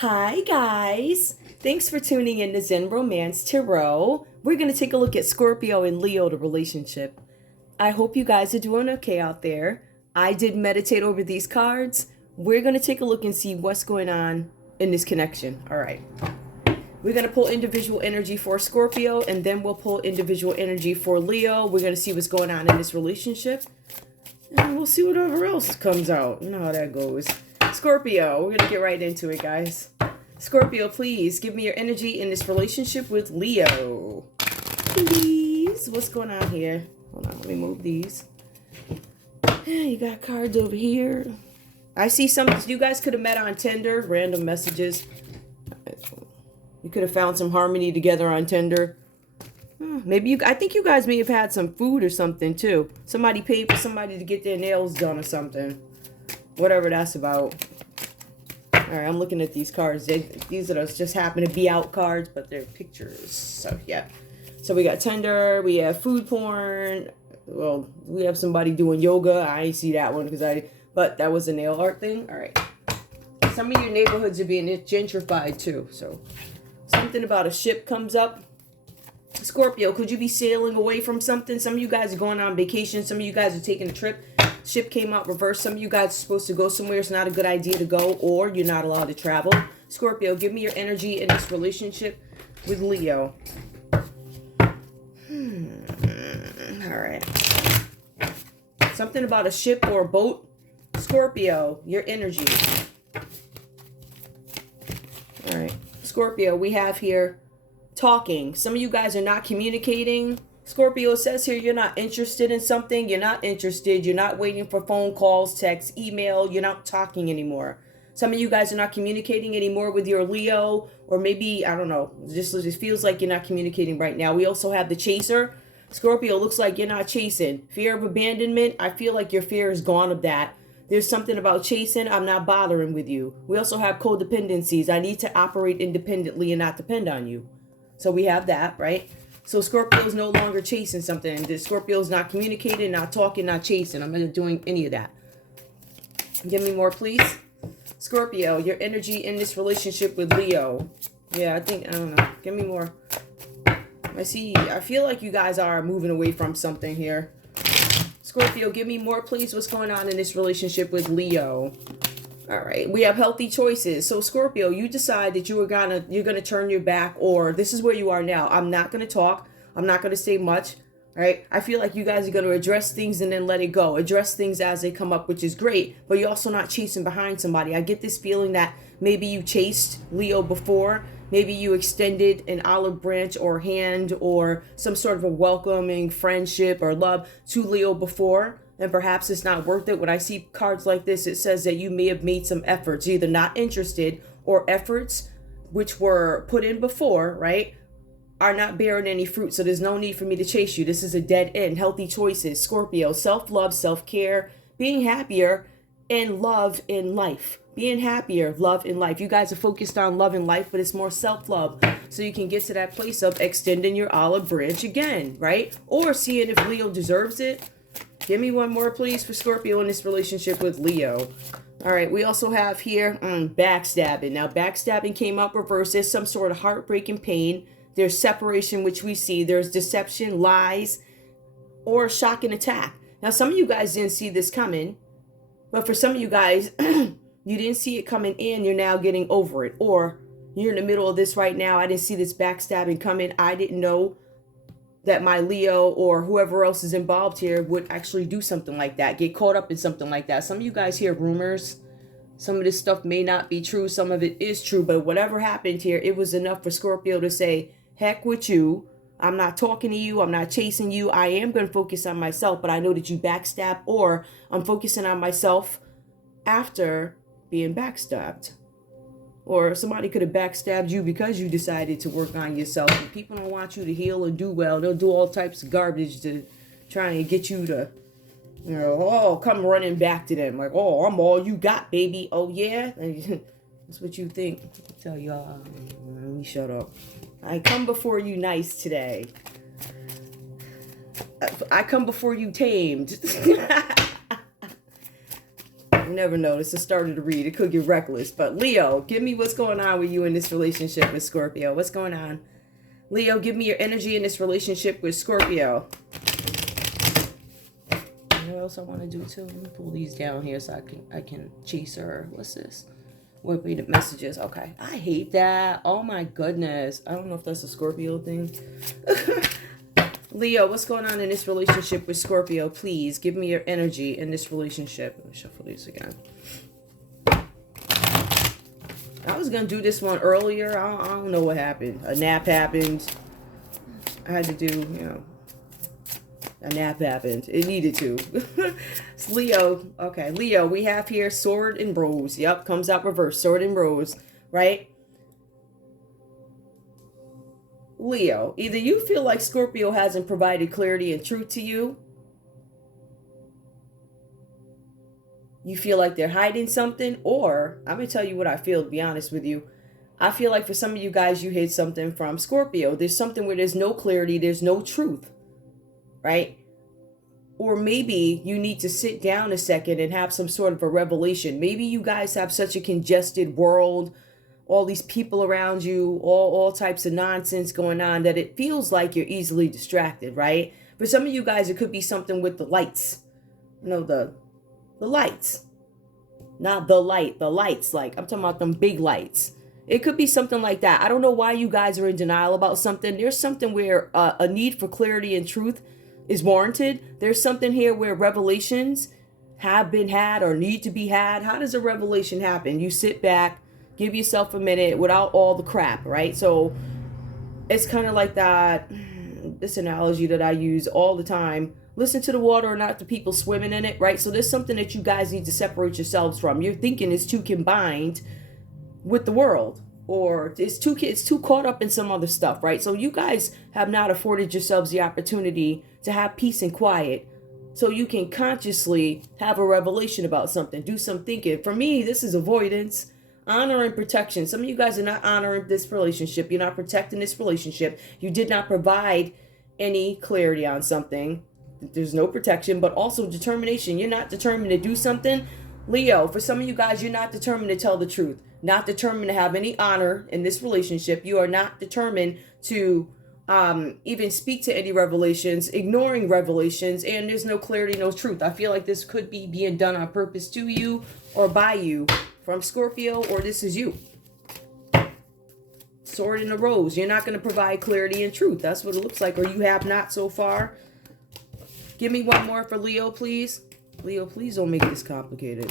Hi guys! Thanks for tuning in to Zen Romance Tarot. We're going to take a look at Scorpio and Leo, the relationship. I hope you guys are doing okay out there. I did meditate over these cards. We're going to take a look and see what's going on in this connection. Alright. We're going to pull individual energy for Scorpio and then we'll pull individual energy for Leo. We're going to see what's going on in this relationship. And we'll see whatever else comes out. You know how that goes. Scorpio, we're going to get right into it, guys. Scorpio, please give me your energy in this relationship with Leo. Please. What's going on here? Hold on, let me move these. You got cards over here. I see some, you guys could have met on Tinder, random messages. You could have found some harmony together on Tinder. Maybe I think you guys may have had some food or something too. Somebody paid for somebody to get their nails done or something. Whatever that's about. Alright, I'm looking at these cards. These are those just happen to be out cards, but they're pictures. So, yeah. So, we got Tinder. We have food porn. Well, we have somebody doing yoga. I ain't see that one but that was a nail art thing. Alright. Some of your neighborhoods are being gentrified too. So, something about a ship comes up. Scorpio, could you be sailing away from something? Some of you guys are going on vacation. Some of you guys are taking a trip. Ship came out reversed. Some of you guys are supposed to go somewhere. It's not a good idea to go, or you're not allowed to travel. Scorpio, give me your energy in this relationship with Leo. Alright. Something about a ship or a boat. Scorpio, your energy. Alright. Scorpio, we have here talking. Some of you guys are not communicating. Scorpio, says here you're not interested in something. You're not interested. You're not waiting for phone calls, text, email. You're not talking anymore. Some of you guys are not communicating anymore with your Leo. Or maybe, I don't know. It feels like you're not communicating right now. We also have the chaser. Scorpio, looks like you're not chasing. Fear of abandonment. I feel like your fear is gone of that. There's something about chasing. I'm not bothering with you. We also have codependencies. I need to operate independently and not depend on you. So we have that, right? So Scorpio's no longer chasing something. The Scorpio's not communicating, not talking, not chasing. I'm not doing any of that. Give me more, please. Scorpio, your energy in this relationship with Leo. Yeah, I don't know. Give me more. I feel like you guys are moving away from something here. Scorpio, give me more, please. What's going on in this relationship with Leo? All right, we have healthy choices. So Scorpio, you decide that you're gonna turn your back, or this is where you are now. I'm not gonna talk. I'm not gonna say much. All right. I feel like you guys are gonna address things and then let it go. Address things as they come up, which is great. But you're also not chasing behind somebody. I get this feeling that maybe you chased Leo before. Maybe you extended an olive branch or hand or some sort of a welcoming friendship or love to Leo before. And perhaps it's not worth it. When I see cards like this, it says that you may have made some efforts, either not interested or efforts which were put in before, right, are not bearing any fruit. So there's no need for me to chase you. This is a dead end. Healthy choices. Scorpio, self-love, self-care, being happier, and love in life. Being happier, love in life. You guys are focused on love in life, but it's more self-love. So you can get to that place of extending your olive branch again, right? Or seeing if Leo deserves it. Give me one more, please, for Scorpio in this relationship with Leo. All right, we also have here backstabbing. Now, backstabbing came up reversed. There's some sort of heartbreaking pain. There's separation, which we see. There's deception, lies, or a shocking attack. Now, some of you guys didn't see this coming. But for some of you guys, you didn't see it coming in. You're now getting over it. Or you're in the middle of this right now. I didn't see this backstabbing coming. I didn't know that my Leo or whoever else is involved here would actually do something like that, get caught up in something like that. Some of you guys hear rumors. Some of this stuff may not be true. Some of it is true. But whatever happened here, it was enough for Scorpio to say, heck with you. I'm not talking to you. I'm not chasing you. I am going to focus on myself. But I know that you backstab, or I'm focusing on myself after being backstabbed. Or somebody could have backstabbed you because you decided to work on yourself. And people don't want you to heal and do well. They'll do all types of garbage to try and get you to, come running back to them. Like, oh, I'm all you got, baby. Oh, yeah? That's what you think. I tell y'all, let me shut up. I come before you nice today. I come before you tamed. never know. It's the start of the read. It could get reckless. But Leo, give me what's going on with you in this relationship with Scorpio. What's going on? Leo, give me your energy in this relationship with Scorpio. What else I want to do too? Let me pull these down here so I can chase her. What's this? Wait, the messages. Okay. I hate that. Oh my goodness. I don't know if that's a Scorpio thing. Leo, what's going on in this relationship with Scorpio? Please give me your energy in this relationship. Let me shuffle these again. I was going to do this one earlier. I don't know what happened. A nap happened. I had to do, a nap happened. It needed to. It's Leo. Okay, Leo, we have here sword and rose. Yep, comes out reverse. Sword and rose, right? Leo, either you feel like Scorpio hasn't provided clarity and truth to you. You feel like they're hiding something, or I'm going to tell you what I feel, to be honest with you. I feel like for some of you guys, you hid something from Scorpio. There's something where there's no clarity, there's no truth, right? Or maybe you need to sit down a second and have some sort of a revelation. Maybe you guys have such a congested world, all these people around you, all types of nonsense going on, that it feels like you're easily distracted, right? For some of you guys, it could be something with the lights. The lights. Not the light, the lights. Like, I'm talking about them big lights. It could be something like that. I don't know why you guys are in denial about something. There's something where a need for clarity and truth is warranted. There's something here where revelations have been had or need to be had. How does a revelation happen? You sit back, give yourself a minute without all the crap, right? So it's kind of like that, this analogy that I use all the time. Listen to the water and not the people swimming in it, right? So there's something that you guys need to separate yourselves from. Your thinking is too combined with the world, or it's too caught up in some other stuff, right? So you guys have not afforded yourselves the opportunity to have peace and quiet so you can consciously have a revelation about something, do some thinking. For me, this is avoidance. Honor and protection. Some of you guys are not honoring this relationship. You're not protecting this relationship. You did not provide any clarity on something. There's no protection, but also determination. You're not determined to do something. Leo, for some of you guys, you're not determined to tell the truth. Not determined to have any honor in this relationship. You are not determined to even speak to any revelations, ignoring revelations, and there's no clarity, no truth. I feel like this could be being done on purpose to you or by you from Scorpio, or this is you. Sword in a rose. You're not going to provide clarity and truth. That's what it looks like, or you have not so far. Give me one more for Leo, please. Leo, please don't make this complicated.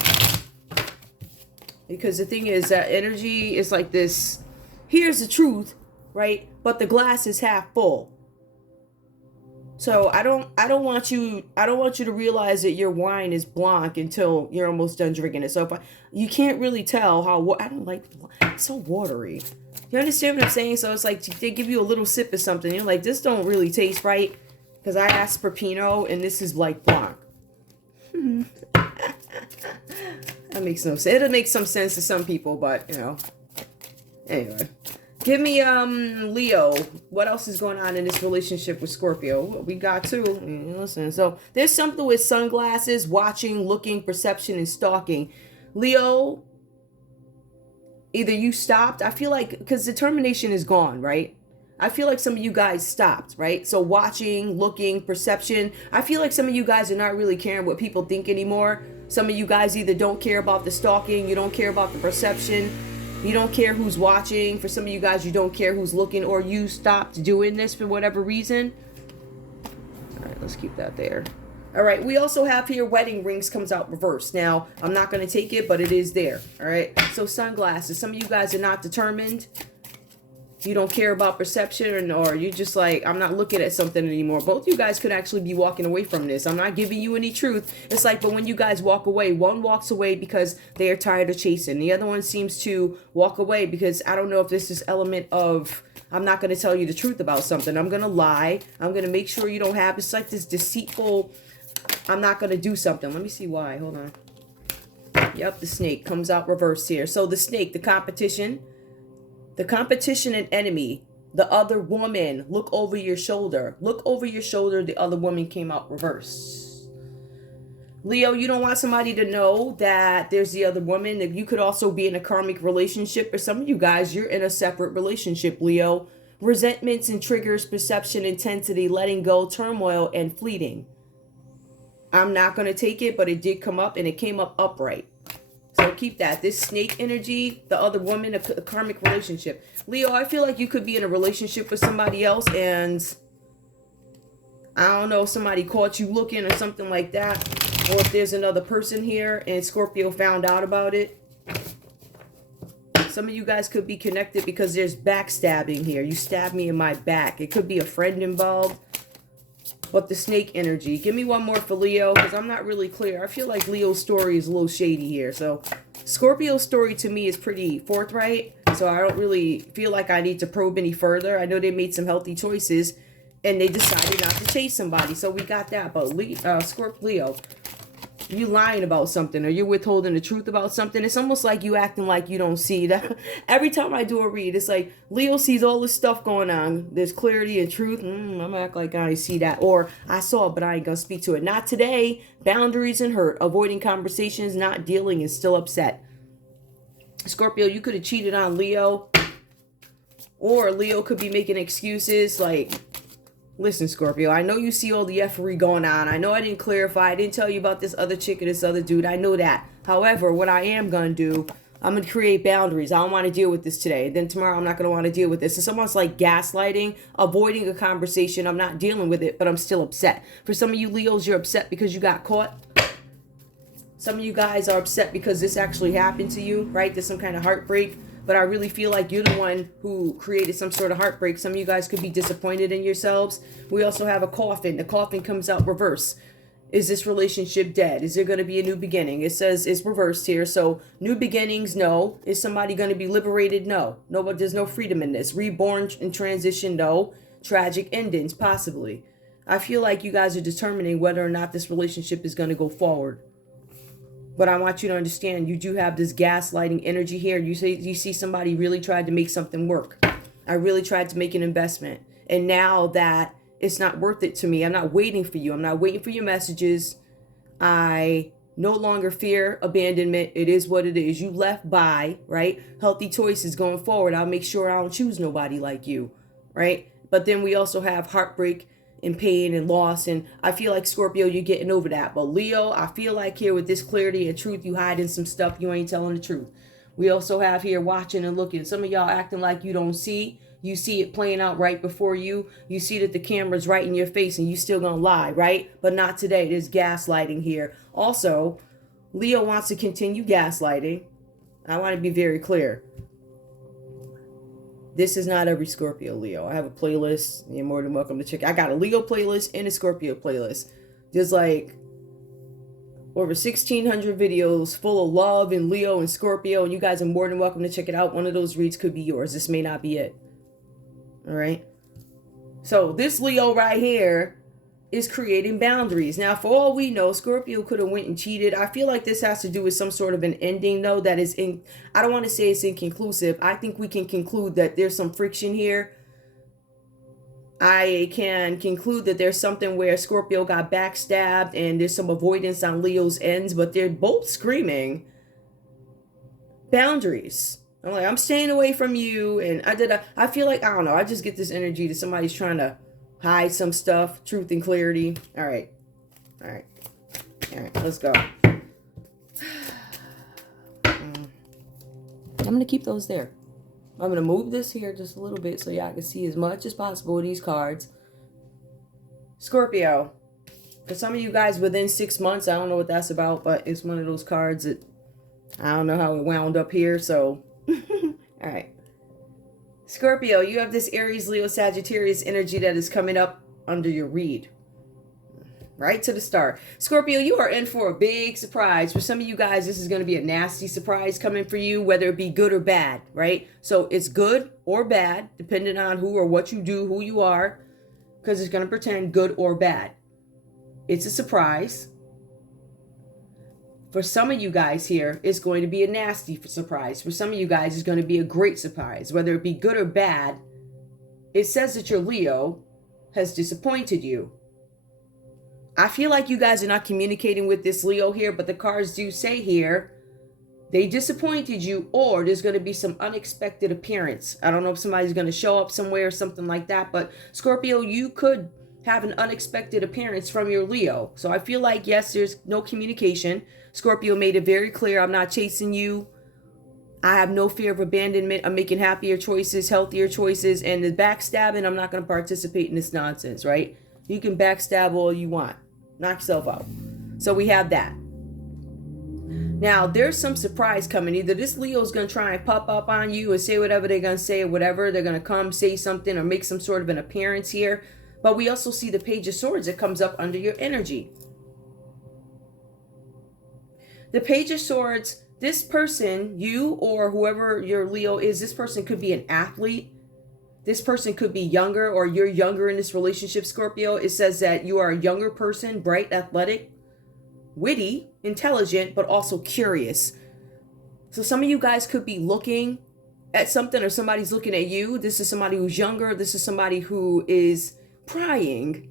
Because the thing is that energy is like this. Here's the truth, right? But the glass is half full. So I don't want you to realize that your wine is blanc until you're almost done drinking it. So you can't really tell how, I don't like, it's so watery. You understand what I'm saying? So it's like they give you a little sip of something. You're like, this don't really taste right. Because I asked for Pinot and this is like blanc. That makes no sense. It'll make some sense to some people, but Anyway. Give me Leo. What else is going on in this relationship with Scorpio? We got two. Listen, so there's something with sunglasses, watching, looking, perception, and stalking. Leo, either you stopped. I feel like, because determination is gone, right? I feel like some of you guys stopped, right? So watching, looking, perception. I feel like some of you guys are not really caring what people think anymore. Some of you guys either don't care about the stalking, you don't care about the perception, you don't care who's watching. For some of you guys, you don't care who's looking, or you stopped doing this for whatever reason. All right, let's keep that there. All right, we also have here wedding rings comes out reverse. Now, I'm not going to take it, but it is there. All right, so sunglasses. Some of you guys are not determined. You don't care about perception, or you just like, I'm not looking at something anymore. Both you guys could actually be walking away from this. I'm not giving you any truth. It's like, but when you guys walk away, one walks away because they are tired of chasing. The other one seems to walk away because I don't know if this is element of, I'm not going to tell you the truth about something. I'm going to lie. I'm going to make sure you don't have, it's like this deceitful, I'm not going to do something. Let me see why. Hold on. Yep, the snake comes out reversed here. So the snake, the competition and enemy, the other woman, look over your shoulder. Look over your shoulder, the other woman came out reverse. Leo, you don't want somebody to know that there's the other woman. That you could also be in a karmic relationship. For some of you guys, you're in a separate relationship, Leo. Resentments and triggers, perception, intensity, letting go, turmoil, and fleeting. I'm not going to take it, but it did come up, and it came up upright. So keep that. This snake energy, the other woman, a karmic relationship. Leo, I feel like you could be in a relationship with somebody else, and I don't know, somebody caught you looking or something like that. Or if there's another person here and Scorpio found out about it. Some of you guys could be connected because there's backstabbing here. You stabbed me in my back. It could be a friend involved. But the snake energy. Give me one more for Leo, because I'm not really clear. I feel like Leo's story is a little shady here. So Scorpio's story to me is pretty forthright. So I don't really feel like I need to probe any further. I know they made some healthy choices and they decided not to chase somebody. So we got that. But Leo, you lying about something, or you're withholding the truth about something. It's almost like you acting like you don't see that. Every time I do a read, it's like Leo sees all this stuff going on. There's clarity and truth. I'm gonna act like I see that, or I saw it, but I ain't gonna speak to it. Not today. Boundaries and hurt, avoiding conversations, not dealing, and still upset. Scorpio, you could have cheated on Leo, or Leo could be making excuses like, listen, Scorpio, I know you see all the effery going on. I know I didn't clarify. I didn't tell you about this other chick or this other dude. I know that. However, what I am going to do, I'm going to create boundaries. I don't want to deal with this today. Then tomorrow, I'm not going to want to deal with this. It's almost like gaslighting, avoiding a conversation. I'm not dealing with it, but I'm still upset. For some of you Leos, you're upset because you got caught. Some of you guys are upset because this actually happened to you, right? There's some kind of heartbreak. But I really feel like you're the one who created some sort of heartbreak. Some of you guys could be disappointed in yourselves. We also have a coffin. The coffin comes out reverse. Is this relationship dead? Is there going to be a new beginning? It says it's reversed here. So new beginnings, no. Is somebody going to be liberated? No. No, but there's no freedom in this. Reborn and transition, no. Tragic endings, possibly. I feel like you guys are determining whether or not this relationship is going to go forward. But I want you to understand, you do have this gaslighting energy here. You see somebody really tried to make something work. I really tried to make an investment. And now that it's not worth it to me, I'm not waiting for you. I'm not waiting for your messages. I no longer fear abandonment. It is what it is. You left by, right? Healthy choices going forward. I'll make sure I don't choose nobody like you, right? But then we also have heartbreak and pain and loss, and I feel like, Scorpio, you're getting over that. But Leo, I feel like here with this clarity and truth, you hiding some stuff. You ain't telling the truth. We also have here watching and looking. Some of y'all acting like you don't see. You see it playing out right before you. You see that the camera's right in your face and you still gonna lie, right? But not today. There's gaslighting here. Also, Leo wants to continue gaslighting. I want to be very clear. This is not every Scorpio, Leo. I have a playlist. You're more than welcome to check it. I got a Leo playlist and a Scorpio playlist. There's like over 1,600 videos full of love and Leo and Scorpio, and you guys are more than welcome to check it out. One of those reads could be yours. This may not be it. All right. So this Leo right here is creating boundaries. Now, for all we know, Scorpio could have went and cheated. I feel like this has to do with some sort of an ending, though, that is I don't want to say it's inconclusive. I think we can conclude that there's some friction here. I can conclude that there's something where Scorpio got backstabbed and there's some avoidance on Leo's ends, but they're both screaming boundaries. I'm like, I'm staying away from you. And I feel like, I don't know, I just get this energy that somebody's trying to hide some stuff, truth and clarity. All right, let's go. I'm going to keep those there. I'm going to move this here just a little bit so y'all can see as much as possible of these cards. Scorpio, for some of you guys within 6 months, I don't know what that's about, but it's one of those cards that I don't know how it wound up here, so all right. Scorpio, you have this Aries, Leo, Sagittarius energy that is coming up under your read. Right to the start. Scorpio, you are in for a big surprise. For some of you guys, this is going to be a nasty surprise coming for you, whether it be good or bad, right? So it's good or bad, depending on who or what you do, who you are, because it's going to pretend good or bad. It's a surprise. For some of you guys here, it's going to be a nasty surprise. For some of you guys, it's going to be a great surprise. Whether it be good or bad, it says that your Leo has disappointed you. I feel like you guys are not communicating with this Leo here, but the cards do say here, they disappointed you, or there's going to be some unexpected appearance. I don't know if somebody's going to show up somewhere or something like that, but Scorpio, you could have an unexpected appearance from your Leo. So I feel like, yes, there's no communication. Scorpio made it very clear, I'm not chasing you. I have no fear of abandonment. I'm making happier choices, healthier choices, and the backstabbing, I'm not going to participate in this nonsense, right? You can backstab all you want. Knock yourself out. So we have that. Now, there's some surprise coming. Either this Leo's going to try and pop up on you and say whatever they're going to say or whatever. They're going to come say something or make some sort of an appearance here. But we also see the Page of Swords that comes up under your energy. The Page of Swords, this person, you or whoever your Leo is, this person could be an athlete. This person could be younger, or you're younger in this relationship, Scorpio. It says that you are a younger person, bright, athletic, witty, intelligent, but also curious. So some of you guys could be looking at something, or somebody's looking at you. This is somebody who's younger. This is somebody who is prying.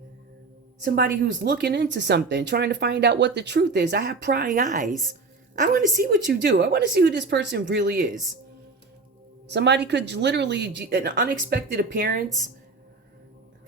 Somebody who's looking into something, trying to find out what the truth is. I have prying eyes. I want to see what you do. I want to see who this person really is. Somebody could literally, an unexpected appearance.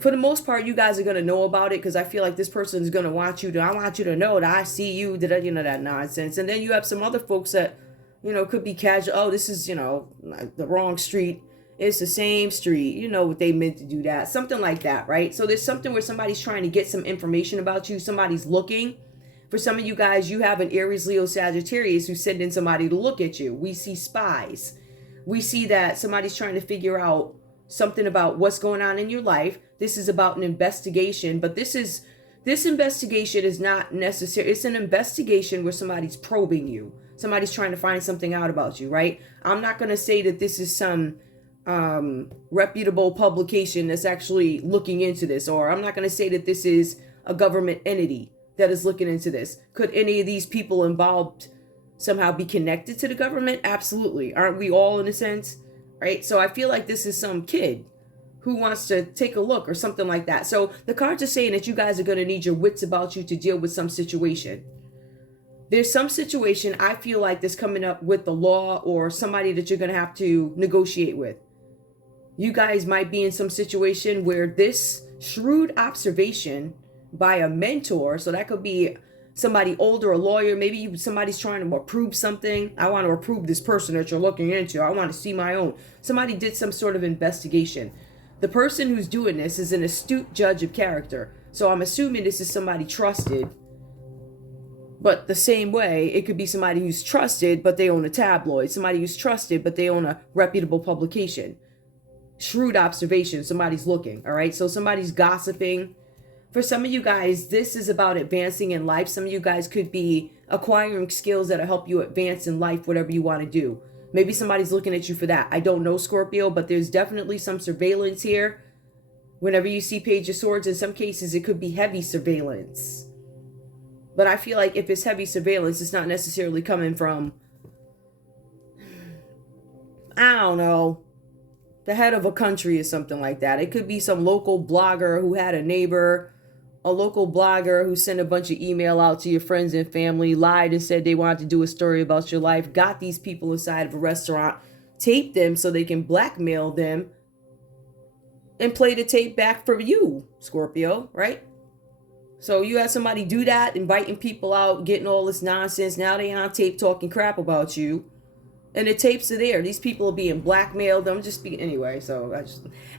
For the most part, you guys are going to know about it, because I feel like this person is going to want you to, I want you to know that I see you, that, you know, that nonsense. And then you have some other folks that, you know, could be casual. Oh, this is, you know, the wrong street. It's the same street. You know what they meant to do that. Something like that, right? So there's something where somebody's trying to get some information about you. Somebody's looking. For some of you guys, you have an Aries, Leo, Sagittarius who's sending somebody to look at you. We see spies. We see that somebody's trying to figure out something about what's going on in your life. This is about an investigation, but this investigation is not necessary. It's an investigation where somebody's probing you. Somebody's trying to find something out about you, right? I'm not going to say that this is some reputable publication that's actually looking into this, or I'm not going to say that this is a government entity that is looking into this. Could any of these people involved somehow be connected to the government? Absolutely. Aren't we all, in a sense? Right? So I feel like this is some kid who wants to take a look or something like that. So the cards are saying that you guys are going to need your wits about you to deal with some situation. There's some situation I feel like that's coming up with the law, or somebody that you're going to have to negotiate with. You guys might be in some situation where this shrewd observation by a mentor, so that could be somebody older, a lawyer, maybe somebody's trying to approve something. I want to approve this person that you're looking into. I want to see my own. Somebody did some sort of investigation. The person who's doing this is an astute judge of character. So I'm assuming this is somebody trusted. But the same way, it could be somebody who's trusted, but they own a tabloid. Somebody who's trusted, but they own a reputable publication. Shrewd observation. Somebody's looking, all right? So somebody's gossiping. For some of you guys, this is about advancing in life. Some of you guys could be acquiring skills that'll help you advance in life, whatever you want to do. Maybe somebody's looking at you for that. I don't know, Scorpio, but there's definitely some surveillance here. Whenever you see Page of Swords, in some cases, it could be heavy surveillance. But I feel like if it's heavy surveillance, it's not necessarily coming from, I don't know, the head of a country or something like that. It could be some local blogger who had a neighbor, a local blogger who sent a bunch of email out to your friends and family, lied and said they wanted to do a story about your life, got these people inside of a restaurant, taped them so they can blackmail them, and play the tape back for you, Scorpio, right? So you had somebody do that, inviting people out, getting all this nonsense. Now they on tape talking crap about you. And the tapes are there. These people are being blackmailed.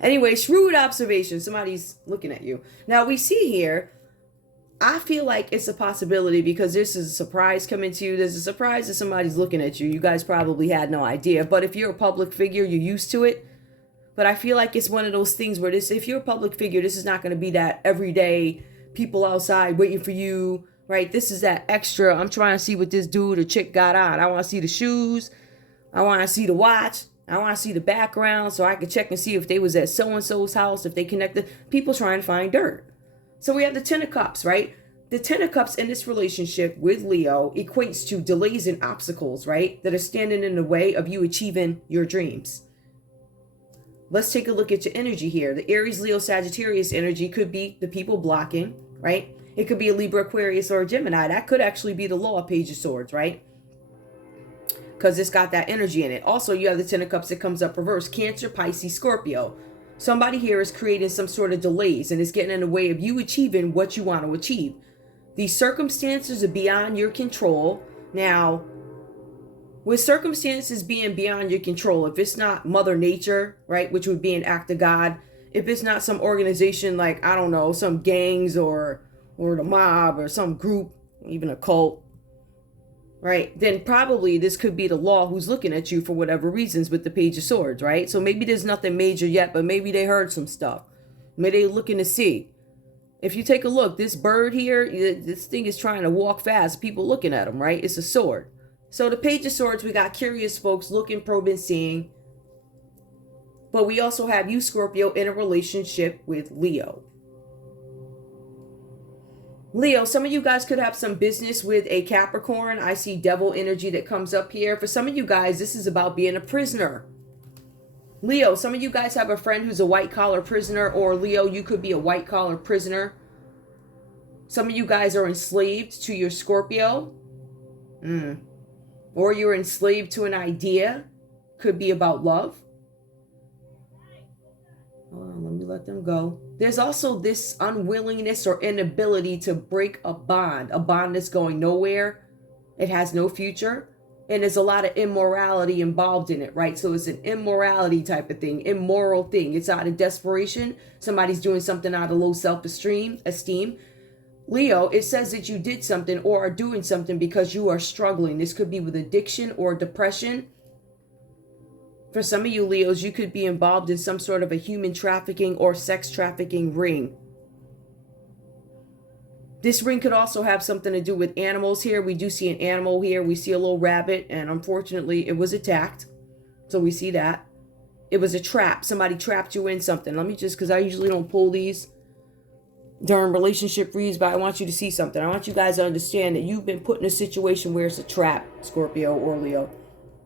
Anyway, shrewd observation. Somebody's looking at you. Now we see here, I feel like it's a possibility because this is a surprise coming to you. There's a surprise that somebody's looking at you. You guys probably had no idea. But if you're a public figure, you're used to it. But I feel like it's one of those things where if you're a public figure, this is not going to be that everyday people outside waiting for you, right? This is that extra. I'm trying to see what this dude or chick got on. I want to see the shoes. I want to see the watch. I want to see the background so I can check and see if they was at so-and-so's house, if they connected. People trying to find dirt. So we have the Ten of Cups, right? The Ten of Cups in this relationship with Leo equates to delays and obstacles, right? That are standing in the way of you achieving your dreams. Let's take a look at your energy here. The Aries, Leo, Sagittarius energy could be the people blocking, right? It could be a Libra, Aquarius, or a Gemini. That could actually be the law of Page of Swords, right? Because it's got that energy in it. Also, you have the Ten of Cups that comes up reversed. Cancer, Pisces, Scorpio. Somebody here is creating some sort of delays and it's getting in the way of you achieving what you want to achieve. These circumstances are beyond your control. Now, with circumstances being beyond your control, if it's not Mother Nature, right, which would be an act of God, if it's not some organization like, I don't know, some gangs or the mob or some group, even a cult, right, then probably this could be the law who's looking at you for whatever reasons with the Page of Swords, right? So maybe there's nothing major yet, but maybe they heard some stuff. Maybe they're looking to see. If you take a look, this bird here, this thing is trying to walk fast. People looking at him, right? It's a sword. So the Page of Swords, we got curious folks looking, probing, seeing. But we also have you, Scorpio, in a relationship with Leo. Leo, some of you guys could have some business with a Capricorn. I see devil energy that comes up here. For some of you guys, this is about being a prisoner. Leo, some of you guys have a friend who's a white-collar prisoner, or Leo, you could be a white-collar prisoner. Some of you guys are enslaved to your Scorpio. Or you're enslaved to an idea. Could be about love. Hold on, let me let them go. There's also this unwillingness or inability to break a bond that's going nowhere. It has no future. And there's a lot of immorality involved in it, right? So it's an immorality type of thing, immoral thing. It's out of desperation. Somebody's doing something out of low self-esteem. Leo, it says that you did something or are doing something because you are struggling. This could be with addiction or depression. For some of you Leos, you could be involved in some sort of a human trafficking or sex trafficking ring. This ring could also have something to do with animals here. We do see an animal here. We see a little rabbit, and unfortunately it was attacked. So we see that. It was a trap. Somebody trapped you in something. Let me just, because I usually don't pull these during relationship reads, but I want you to see something. I want you guys to understand that you've been put in a situation where it's a trap, Scorpio or Leo.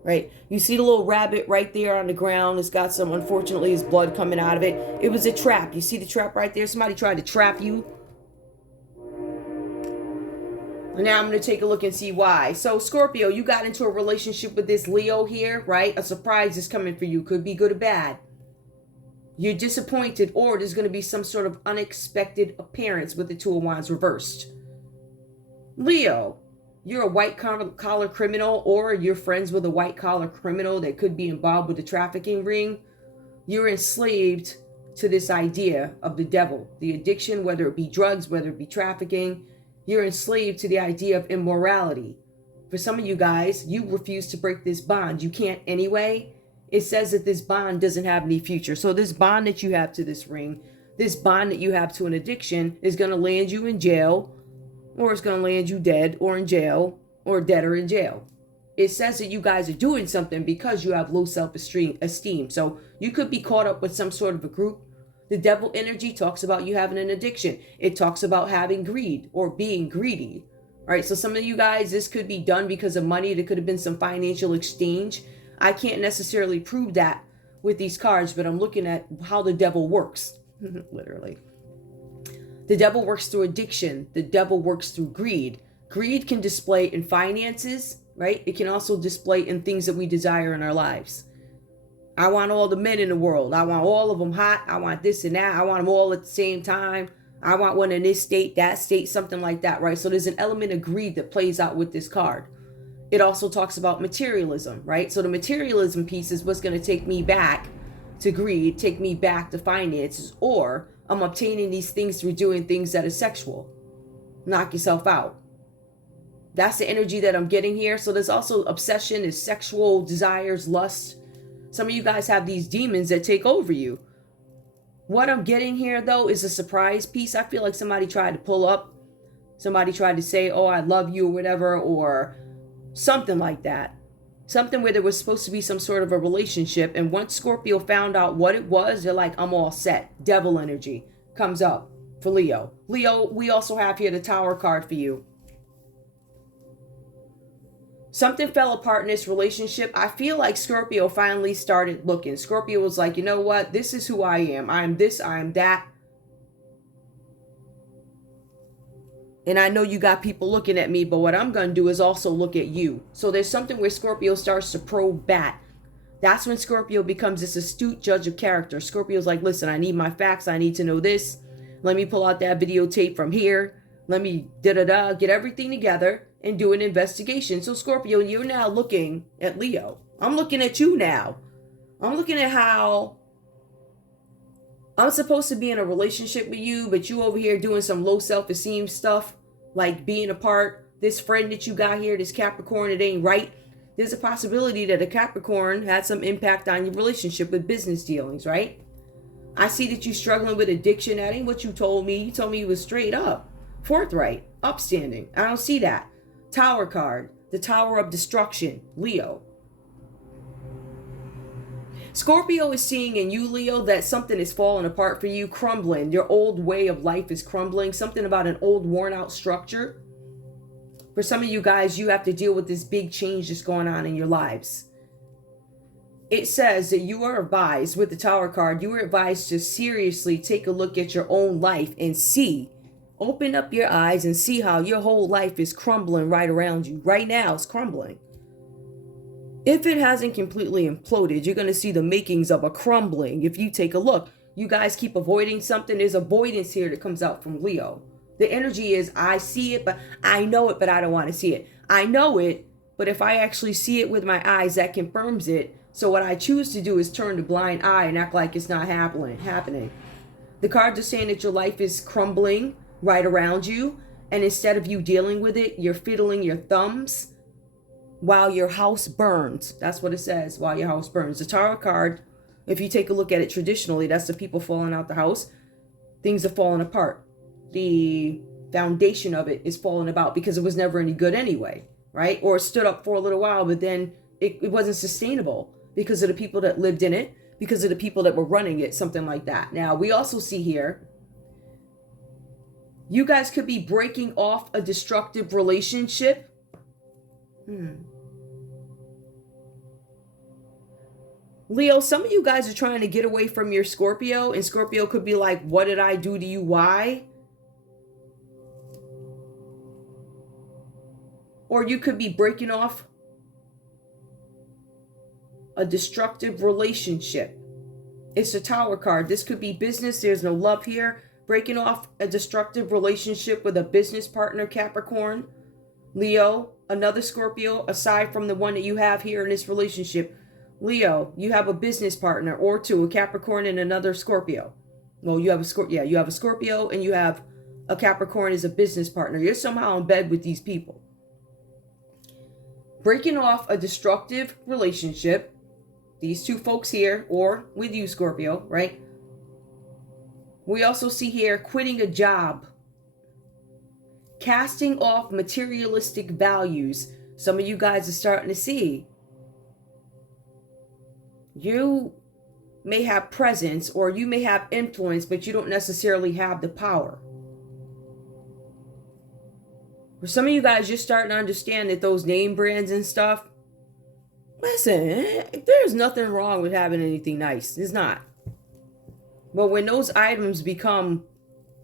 Right? You see the little rabbit right there on the ground. It's got some, unfortunately, his blood coming out of it. It was a trap. You see the trap right there? Somebody tried to trap you. And now I'm going to take a look and see why. So, Scorpio, you got into a relationship with this Leo here, right? A surprise is coming for you. Could be good or bad. You're disappointed, or there's going to be some sort of unexpected appearance with the Two of Wands reversed. Leo, you're a white-collar criminal, or you're friends with a white-collar criminal that could be involved with the trafficking ring. You're enslaved to this idea of the devil, the addiction, whether it be drugs, whether it be trafficking. You're enslaved to the idea of immorality. For some of you guys, you refuse to break this bond. You can't anyway. It says that this bond doesn't have any future. So this bond that you have to this ring, this bond that you have to an addiction is going to land you in jail, or it's going to land you dead or in jail, or dead or in jail. It says that you guys are doing something because you have low self-esteem. So you could be caught up with some sort of a group. The devil energy talks about you having an addiction. It talks about having greed or being greedy. All right, so some of you guys, this could be done because of money. There could have been some financial exchange. I can't necessarily prove that with these cards, but I'm looking at how the devil works, literally. The devil works through addiction. The devil works through greed. Greed can display in finances, right? It can also display in things that we desire in our lives. I want all the men in the world. I want all of them hot. I want this and that. I want them all at the same time. I want one in this state, that state, something like that, right? So there's an element of greed that plays out with this card. It also talks about materialism, right? So the materialism piece is what's going to take me back to greed, take me back to finances, or I'm obtaining these things through doing things that are sexual. Knock yourself out. That's the energy that I'm getting here. So there's also obsession, is sexual desires, lust. Some of you guys have these demons that take over you. What I'm getting here, though, is a surprise piece. I feel like somebody tried to pull up. Somebody tried to say, oh, I love you or whatever, or something like that. Something where there was supposed to be some sort of a relationship. And once Scorpio found out what it was, they're like, I'm all set. Devil energy comes up for Leo. Leo, we also have here the Tower card for you. Something fell apart in this relationship. I feel like Scorpio finally started looking. Scorpio was like, you know what? This is who I am. I am this, I am that. And I know you got people looking at me, but what I'm going to do is also look at you. So there's something where Scorpio starts to probe back. That's when Scorpio becomes this astute judge of character. Scorpio's like, listen, I need my facts. I need to know this. Let me pull out that videotape from here. Let me get everything together and do an investigation. So Scorpio, you're now looking at Leo. I'm looking at you now. I'm looking at how I'm supposed to be in a relationship with you, but you over here doing some low self-esteem stuff, like being apart. This friend that you got here, this Capricorn, it ain't right. There's a possibility that a Capricorn had some impact on your relationship with business dealings, right? I see that you're struggling with addiction. That ain't what you told me. You told me you was straight up, forthright, upstanding. I don't see that. Tower card, the Tower of Destruction, Leo. Scorpio is seeing in you, Leo, that something is falling apart for you, crumbling. Your old way of life is crumbling. Something about an old worn out structure. For some of you guys, you have to deal with this big change that's going on in your lives. It says that you are advised, with the Tower card, you are advised to seriously take a look at your own life and see. Open up your eyes and see how your whole life is crumbling right around you. Right now, it's crumbling. If it hasn't completely imploded, you're going to see the makings of a crumbling. If you take a look, you guys keep avoiding something. There's avoidance here that comes out from Leo. The energy is, I see it, but I know it, but I don't want to see it. I know it, but if I actually see it with my eyes, that confirms it. So what I choose to do is turn the blind eye and act like it's not happening. The cards are saying that your life is crumbling right around you. And instead of you dealing with it, you're fiddling your thumbs while your house burns. That's what it says, while your house burns. The Tower card, if you take a look at it traditionally, that's the people falling out the house. Things are falling apart. The foundation of it is falling about because it was never any good anyway, right? Or it stood up for a little while, but then it wasn't sustainable because of the people that lived in it, because of the people that were running it, something like that. Now, we also see here, you guys could be breaking off a destructive relationship. Leo, some of you guys are trying to get away from your Scorpio, and Scorpio could be like, what did I do to you? Why? Or you could be breaking off a destructive relationship. It's a Tower card. This could be business. There's no love here. Breaking off a destructive relationship with a business partner, Capricorn, Leo, another Scorpio, aside from the one that you have here in this relationship. Leo, you have a business partner or two, a Capricorn and another Scorpio. Well, you have a Scorpio. Yeah, you have a Scorpio and you have a Capricorn as a business partner. You're somehow in bed with these people. Breaking off a destructive relationship. These two folks here, or with you, Scorpio, right? We also see here quitting a job. Casting off materialistic values. Some of you guys are starting to see. You may have presence or you may have influence, but you don't necessarily have the power. For some of you guys, you're starting to understand that those name brands and stuff, listen, there's nothing wrong with having anything nice. There's not. But when those items become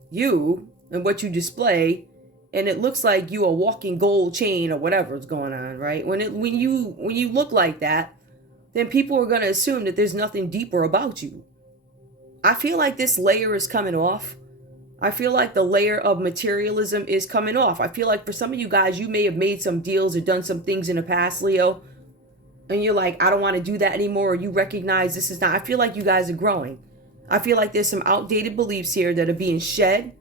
you and what you display, and it looks like you a walking gold chain or whatever is going on, right? When you look like that, then people are going to assume that there's nothing deeper about you. I feel like this layer is coming off. I feel like the layer of materialism is coming off. I feel like for some of you guys, you may have made some deals or done some things in the past, Leo, and you're like, I don't want to do that anymore, or you recognize this is not. I feel like you guys are growing. I feel like there's some outdated beliefs here that are being shed,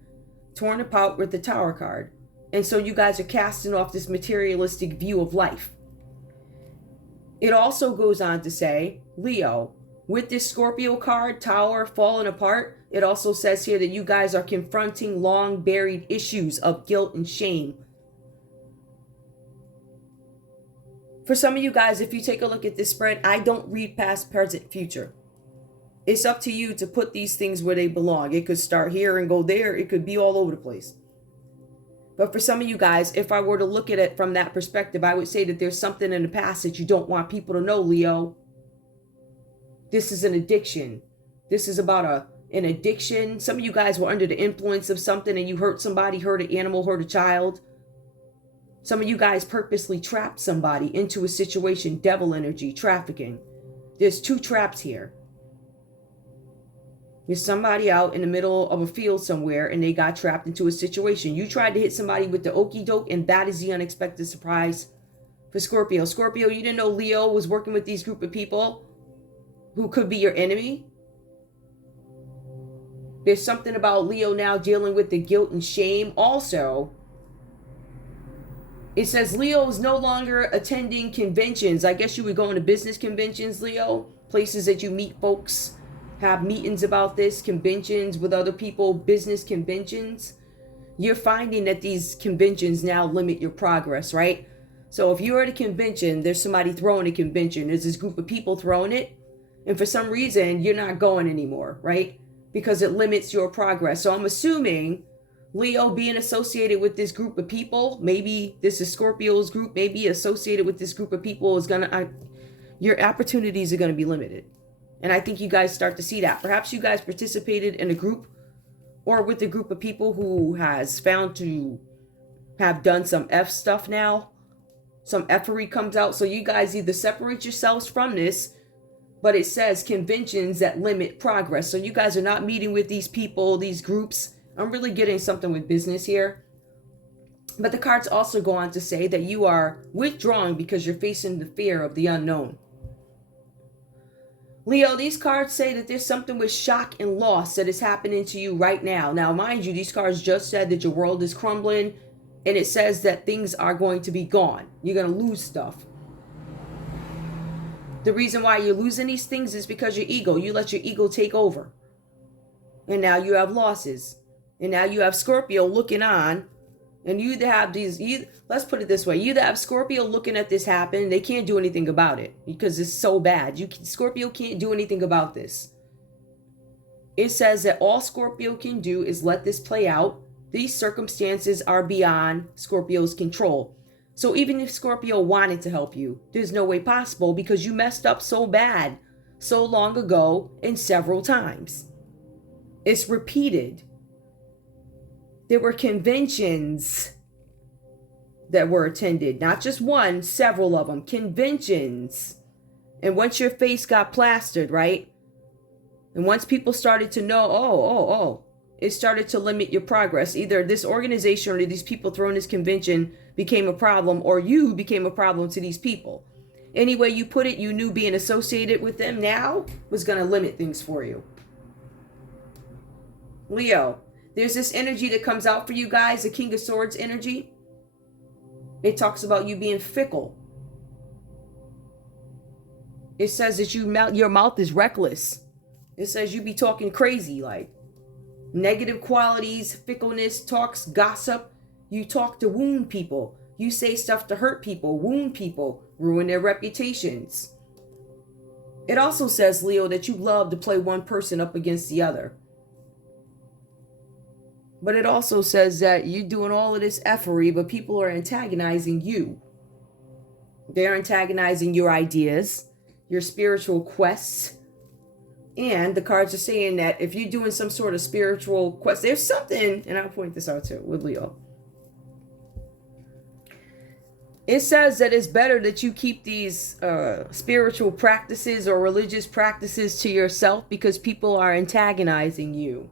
torn apart with the Tower card. And so you guys are casting off this materialistic view of life. It also goes on to say, Leo, with this Scorpio card, Tower, falling apart, it also says here that you guys are confronting long buried issues of guilt and shame. For some of you guys, if you take a look at this spread, I don't read past, present, future. It's up to you to put these things where they belong. It could start here and go there. It could be all over the place. But for some of you guys, if I were to look at it from that perspective, I would say that there's something in the past that you don't want people to know, Leo. This is an addiction. This is about an addiction. Some of you guys were under the influence of something and you hurt somebody, hurt an animal, hurt a child. Some of you guys purposely trapped somebody into a situation, devil energy, trafficking. There's 2 traps here. There's somebody out in the middle of a field somewhere and they got trapped into a situation. You tried to hit somebody with the okie doke, and that is the unexpected surprise for Scorpio. Scorpio, you didn't know Leo was working with these group of people who could be your enemy. There's something about Leo now dealing with the guilt and shame. Also, it says Leo is no longer attending conventions. I guess you would go into business conventions, Leo. Places that you meet folks, have meetings about this, conventions with other people, business conventions. You're finding that these conventions now limit your progress, right? So if you're at a convention, there's somebody throwing a convention. There's this group of people throwing it. And for some reason, you're not going anymore, right? Because it limits your progress. So I'm assuming Leo being associated with this group of people, maybe this is Scorpio's group, maybe associated with this group of people is your opportunities are going to be limited. And I think you guys start to see that. Perhaps you guys participated in a group or with a group of people who has found to have done some F stuff now. Some effery comes out. So you guys either separate yourselves from this, but it says conventions that limit progress. So you guys are not meeting with these people, these groups. I'm really getting something with business here. But the cards also go on to say that you are withdrawing because you're facing the fear of the unknown. Leo, these cards say that there's something with shock and loss that is happening to you right now. Now, mind you, these cards just said that your world is crumbling, and it says that things are going to be gone. You're going to lose stuff. The reason why you're losing these things is because your ego. You let your ego take over. And now you have losses. And now you have Scorpio looking on. And you either have let's put it this way. You either have Scorpio looking at this happen. They can't do anything about it because it's so bad. Scorpio can't do anything about this. It says that all Scorpio can do is let this play out. These circumstances are beyond Scorpio's control. So even if Scorpio wanted to help you, there's no way possible because you messed up so bad so long ago and several times. It's repeated. There were conventions that were attended, not just one, several of them, conventions. And once your face got plastered, right? And once people started to know, it started to limit your progress. Either this organization or these people throwing this convention became a problem, or you became a problem to these people. Any way you put it, you knew being associated with them now was going to limit things for you. Leo, there's this energy that comes out for you guys, the King of Swords energy. It talks about you being fickle. It says that your mouth is reckless. It says you be talking crazy, like negative qualities, fickleness, talks, gossip. You talk to wound people. You say stuff to hurt people, wound people, ruin their reputations. It also says, Leo, that you love to play one person up against the other. But it also says that you're doing all of this effery, but people are antagonizing you. They're antagonizing your ideas, your spiritual quests. And the cards are saying that if you're doing some sort of spiritual quest, there's something, and I'll point this out too with Leo. It says that it's better that you keep these spiritual practices or religious practices to yourself because people are antagonizing you.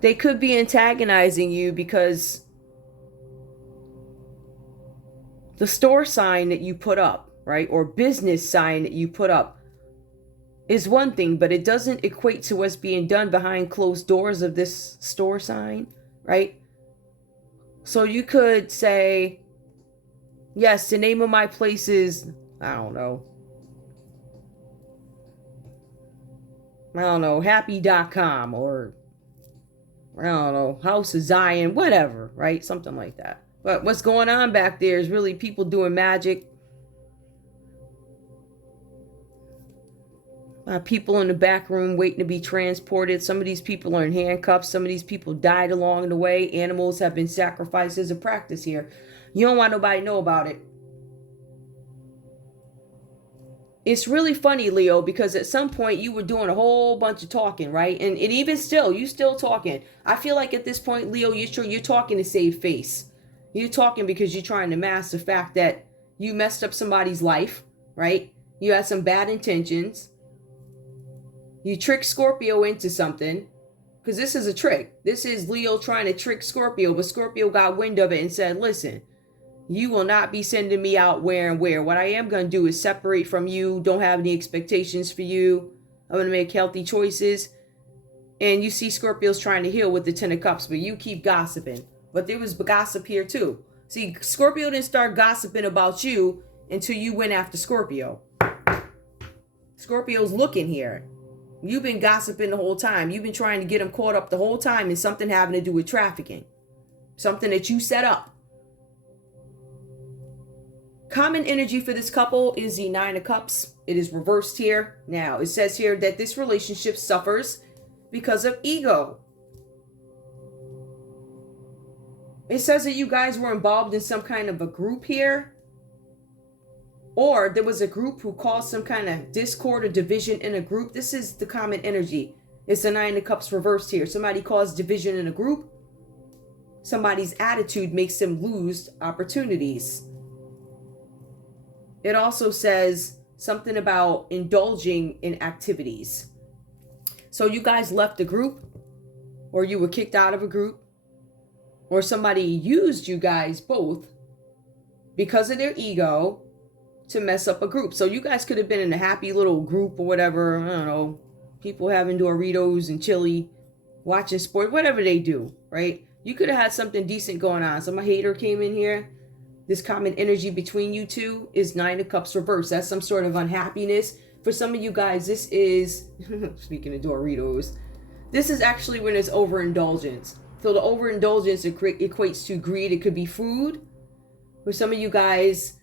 They could be antagonizing you because the store sign that you put up, right, or business sign that you put up is one thing, but it doesn't equate to what's being done behind closed doors of this store sign, right? So you could say, yes, the name of my place is, I don't know, happy.com, or I don't know, House of Zion, whatever, right? Something like that. But what's going on back there is really people doing magic. People in the back room waiting to be transported. Some of these people are in handcuffs. Some of these people died along the way. Animals have been sacrificed. There's a practice here. You don't want nobody to know about it. It's really funny, Leo, because at some point you were doing a whole bunch of talking, right? And even still, you still talking. I feel like at this point, Leo, you're talking to save face. You're talking because you're trying to mask the fact that you messed up somebody's life, right? You had some bad intentions. You tricked Scorpio into something. Because this is a trick. This is Leo trying to trick Scorpio, but Scorpio got wind of it and said, listen, you will not be sending me out where and where. What I am going to do is separate from you. Don't have any expectations for you. I'm going to make healthy choices. And you see Scorpio's trying to heal with the 10 of Cups, but you keep gossiping. But there was gossip here too. See, Scorpio didn't start gossiping about you until you went after Scorpio. Scorpio's looking here. You've been gossiping the whole time. You've been trying to get him caught up the whole time in something having to do with trafficking. Something that you set up. Common energy for this couple is the 9 of Cups. It is reversed here. Now, it says here that this relationship suffers because of ego. It says that you guys were involved in some kind of a group here. Or there was a group who caused some kind of discord or division in a group. This is the common energy. It's the 9 of Cups reversed here. Somebody caused division in a group. Somebody's attitude makes them lose opportunities. It also says something about indulging in activities. So you guys left a group, or you were kicked out of a group, or somebody used you guys both because of their ego to mess up a group. So you guys could have been in a happy little group or whatever. I don't know. People having Doritos and chili, watching sport, whatever they do, right? You could have had something decent going on. Some hater came in here. This common energy between you two is 9 of Cups reversed. That's some sort of unhappiness. For some of you guys, this is, speaking of Doritos, this is actually when it's overindulgence. So the overindulgence equates to greed. It could be food. For some of you guys,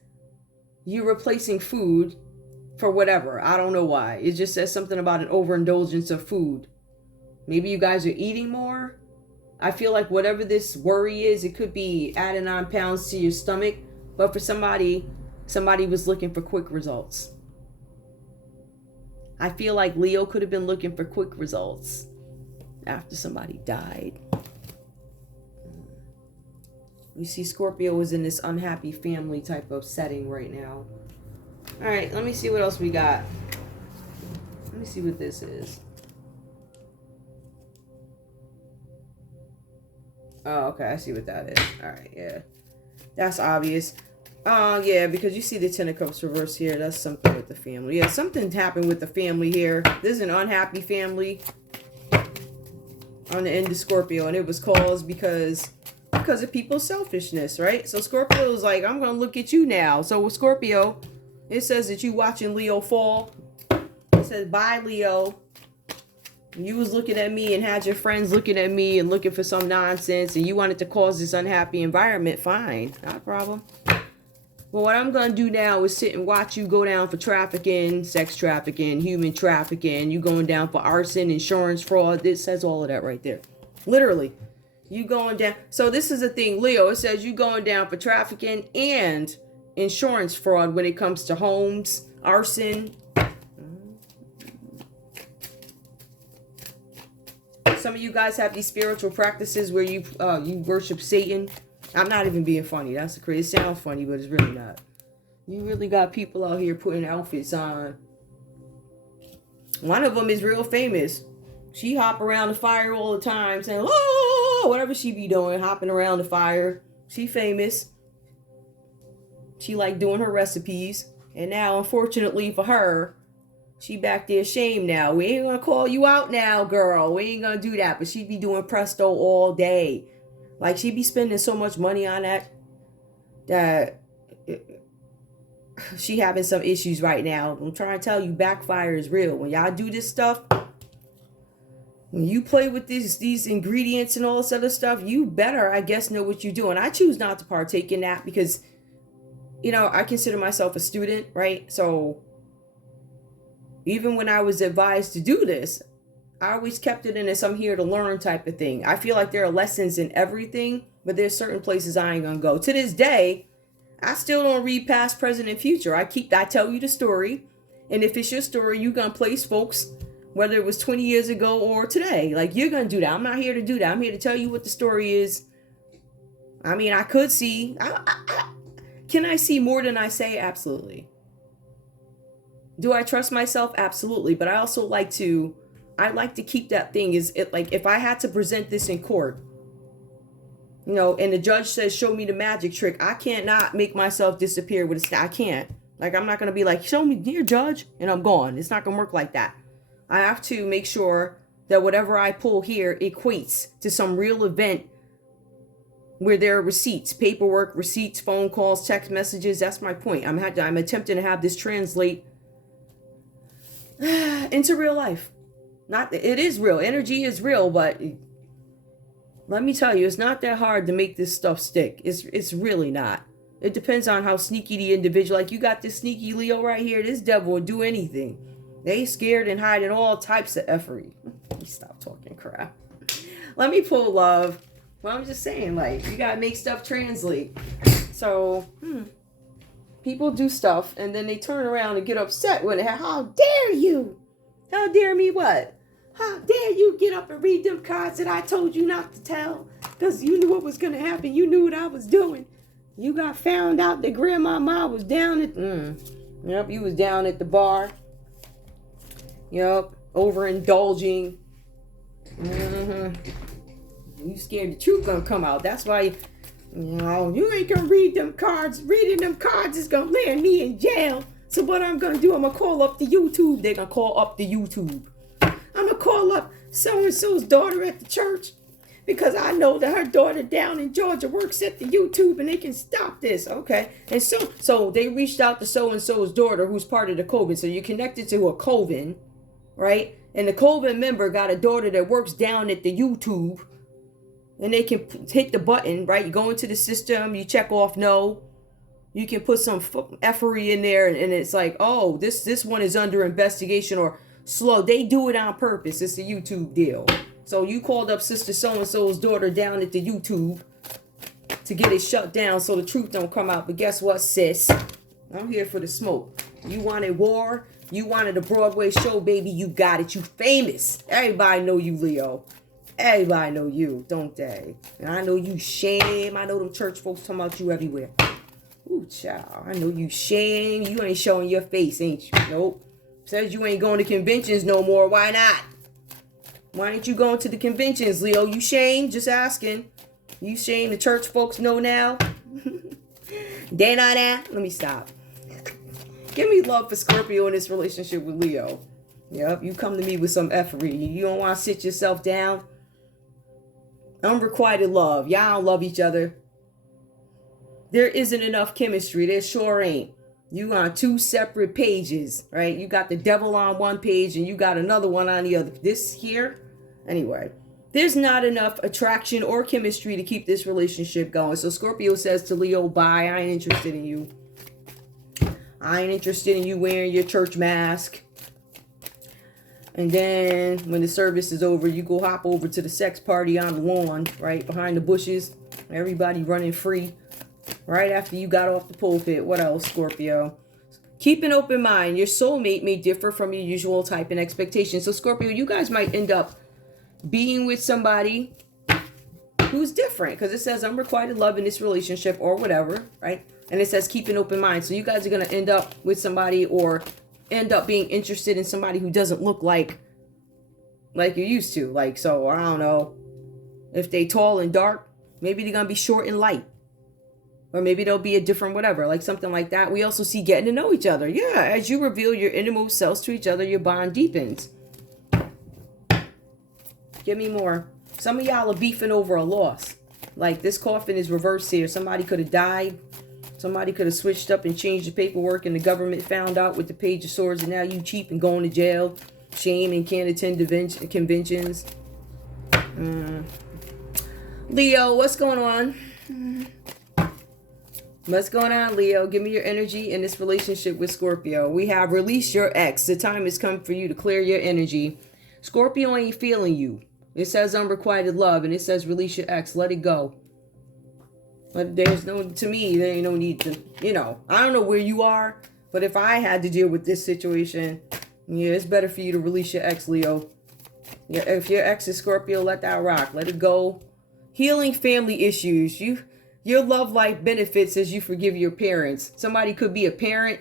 you're replacing food for whatever. I don't know why. It just says something about an overindulgence of food. Maybe you guys are eating more. I feel like whatever this worry is, it could be adding on pounds to your stomach. But for somebody was looking for quick results. I feel like Leo could have been looking for quick results after somebody died. You see Scorpio is in this unhappy family type of setting right now. All right, let me see what else we got. Let me see what this is. Oh, okay, I see what that is. All right, yeah. That's obvious. Yeah, because you see the 10 of Cups reverse here. That's something with the family. Yeah, something happened with the family here. This is an unhappy family on the end of Scorpio, and it was caused because of people's selfishness, right? So Scorpio is like, I'm going to look at you now. So with Scorpio, it says that you watching Leo fall. It says, bye, Leo. You was looking at me and had your friends looking at me and looking for some nonsense, and you wanted to cause this unhappy environment. Fine, not a problem. Well, what I'm going to do now is sit and watch you go down for trafficking, sex trafficking, human trafficking. You going down for arson, insurance fraud. It says all of that right there. Literally. You going down. So this is the thing, Leo. It says you going down for trafficking and insurance fraud when it comes to homes, arson. Some of you guys have these spiritual practices where you worship Satan. I'm not even being funny. That's crazy. It sounds funny, but it's really not. You really got people out here putting outfits on. One of them is real famous. She hop around the fire all the time saying, oh, whatever she be doing, hopping around the fire. She famous. She like doing her recipes. And now, unfortunately for her, she back there ashamed now. We ain't gonna call you out now, girl. We ain't gonna do that. But she be doing presto all day. Like, she be spending so much money on that she having some issues right now. I'm trying to tell you, backfire is real. When y'all do this stuff, when you play with these ingredients and all this other stuff, you better, I guess, know what you're doing. I choose not to partake in that because, you know, I consider myself a student, right? So even when I was advised to do this, I always kept it in as I'm here to learn type of thing. I feel like there are lessons in everything, but there's certain places I ain't gonna go. To this day, I still don't read past, present, and future. I tell you the story, And if it's your story, you're going to place folks, whether it was 20 years ago or today. Like, you're going to do that. I'm not here to do that. I'm here to tell you what the story is. I mean, I could see. Can I see more than I say? Absolutely. Do I trust myself? Absolutely. But I also like to keep that thing. Is it like, if I had to present this in court, you know, and the judge says, show me the magic trick, I can't not make myself disappear with a snap. I can't. Like, I'm not going to be like, show me, dear judge, and I'm gone. It's not going to work like that. I have to make sure that whatever I pull here equates to some real event where there are receipts, paperwork, receipts, phone calls, text messages. That's my point. I'm attempting to have this translate into real life. It is real. Energy is real, but let me tell you, it's not that hard to make this stuff stick. It's really not. It depends on how sneaky the individual. Like, you got this sneaky Leo right here. This devil will do anything. They scared and hiding all types of effery. Stop talking crap. Let me pull love. Well, I'm just saying, like, you gotta make stuff translate. So, people do stuff and then they turn around and get upset with it. How dare you? How dare me what? How dare you get up and read them cards that I told you not to tell? Because you knew what was gonna happen. You knew what I was doing. You got found out that Grandma was down at... Yep, you was down at the bar. Yep, overindulging. You scared the truth gonna come out. That's why, you ain't gonna read them cards. Reading them cards is gonna land me in jail. So what I'm gonna do, I'm gonna call up the YouTube. They're gonna call up the YouTube. I'm gonna call up so-and-so's daughter at the church, because I know that her daughter down in Georgia works at the YouTube and they can stop this. Okay. And so they reached out to so-and-so's daughter who's part of the coven. So you're connected to a coven, right? And the coven member got a daughter that works down at the YouTube, and they can hit the button, right? You go into the system, you check off no. You can put some effery in there, and it's like, oh, this one is under investigation or slow. They do it on purpose. It's a YouTube deal. So you called up Sister So-and-so's daughter down at the YouTube to get it shut down so the truth don't come out. But guess what, sis? I'm here for the smoke. You wanted war? You wanted a Broadway show, baby? You got it. You famous. Everybody know you, Leo. Everybody know you, don't they? And I know you shame. I know them church folks talking about you everywhere. Ooh, child. I know you shame. You ain't showing your face, ain't you? Nope. Says you ain't going to conventions no more. Why not? Why ain't you going to the conventions, Leo? You shame? Just asking. You shame? The church folks know now? They not that? Let me stop. Give me love for Scorpio in this relationship with Leo. Yep, you come to me with some effery. You don't want to sit yourself down. Unrequited love. Y'all don't love each other. There isn't enough chemistry. There sure ain't. You on two separate pages, right? You got the devil on one page and you got another one on the other. This here, anyway, there's not enough attraction or chemistry to keep this relationship going. So Scorpio says to Leo, bye. I ain't interested in you. I ain't interested in you wearing your church mask. And then when the service is over, you go hop over to the sex party on the lawn, right behind the bushes. Everybody running free. Right after you got off the pulpit. What else, Scorpio? Keep an open mind. Your soulmate may differ from your usual type and expectation. So Scorpio, you guys might end up being with somebody who's different, because it says unrequited love in this relationship or whatever, right? And it says keep an open mind. So you guys are going to end up with somebody or end up being interested in somebody who doesn't look like you used to. Like, so I don't know. If they tall and dark, maybe they're going to be short and light. Or maybe they'll be a different whatever, like something like that. We also see getting to know each other. Yeah, as you reveal your innermost selves to each other, your bond deepens. Give me more. Some of y'all are beefing over a loss. Like this coffin is reversed here. Somebody could have died. Somebody could have switched up and changed the paperwork and the government found out with the Page of Swords and now you cheap and going to jail. Shame and can't attend conventions. Leo, what's going on? What's going on, Leo? Give me your energy in this relationship with Scorpio. We have released your ex. The time has come for you to clear your energy. Scorpio ain't feeling you. It says unrequited love, and it says release your ex. Let it go. But there's no, to me, there ain't no need to, I don't know where you are, But if I had to deal with this situation, yeah, it's better for you to release your ex, Leo. Yeah, if your ex is Scorpio, let that rock. Let it go. Healing family issues. Your love life benefits as you forgive your parents. Somebody could be a parent.